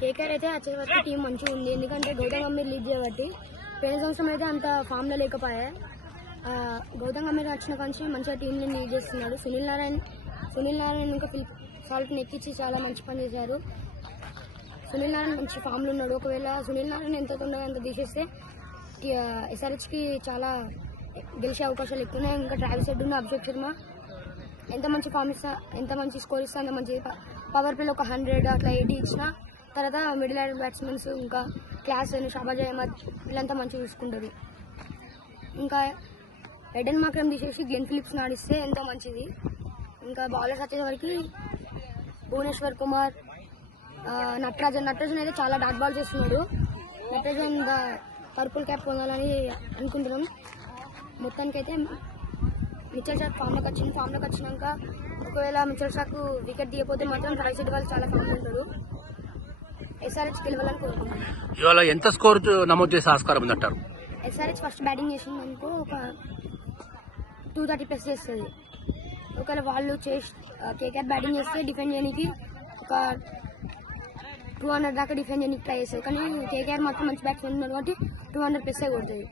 KKR అయితే వచ్చే వరకు టీం మంచిగా ఉంది. ఎందుకంటే గౌతమ్ గంభీర్ లీడ్ చేయబట్టి. పోయిన సంవత్సరం అయితే అంత ఫామ్ లో లేకపోయా. గౌతమ్ గంభీర్ వచ్చిన నుంచి మంచిగా టీంని లీడ్ చేస్తున్నాడు. సునీల్ నారాయణ ఇంకా ఫిలిప్ సాల్ట్ని ఎక్కించి చాలా మంచి పని చేశారు. సునీల్ నారాయణ మంచి ఫామ్ లో ఉన్నాడు. ఒకవేళ సునీల్ నారాయణ ఎంత తొందరగా అంత తీసేస్తే SRH కి చాలా గెలిచే అవకాశాలు ఎక్కువ ఉన్నాయి. ఇంకా ట్రావిస్ హెడ్ ఉన్న అభిషేక్ శర్మ ఎంత మంచి ఫామ్ ఇస్తా, ఎంత మంచి స్కోర్ ఇస్తా, అంత మంచి పవర్ ప్లేలో ఒక 100 అట్లా 80 ఇచ్చిన తర్వాత మిడిల్ ఆర్డర్ బ్యాట్స్మెన్స్ ఇంకా క్లాస్ అని షాబాజ్ అహ్మద్ వీళ్ళంతా మంచిగా చూసుకుంటుంది. ఇంకా ఎడెన్ మాక్రమ్ తీసేసి గ్లెన్ ఫిలిప్స్ ఆడిస్తే ఎంతో మంచిది. ఇంకా బౌలర్స్ వచ్చేసరికి భువనేశ్వర్ కుమార్, నటరాజన్ అయితే చాలా డాట్ బాల్ చేస్తున్నాడు. నటరాజన్ పర్పుల్ క్యాప్ పొందాలని అనుకుంటున్నాం. మొత్తానికైతే మిచెల్ స్టార్క్ ఫామ్లోకి వచ్చినాక ఒకవేళ మిచెల్ స్టార్క్ వికెట్ తీయకపోతే మాత్రం ట్రావిస్ హెడ్ వాళ్ళు చాలా ఫామ్ ఉంటారు. SRH గెలవాలని కోరుకుంటున్నాం. ఇవాళ ఎంత స్కోర్ నమోదు చేసే ఆస్కారం ఉందంటారు? SRH ఫస్ట్ బ్యాటింగ్ చేసిందనుకో ఒక 230+ చేస్తుంది. ఒకవేళ వాళ్ళు కేకేఆర్ బ్యాటింగ్ చేస్తే డిఫెండ్ చేయడానికి ఒక 200 దాకా డిఫెండ్ చేయడానికి ట్రై చేస్తారు. కానీ కేకేఆర్ మాత్రం మంచి బ్యాట్స్మెన్ ఉన్నారు కాబట్టి 200+ కొడుతుంది.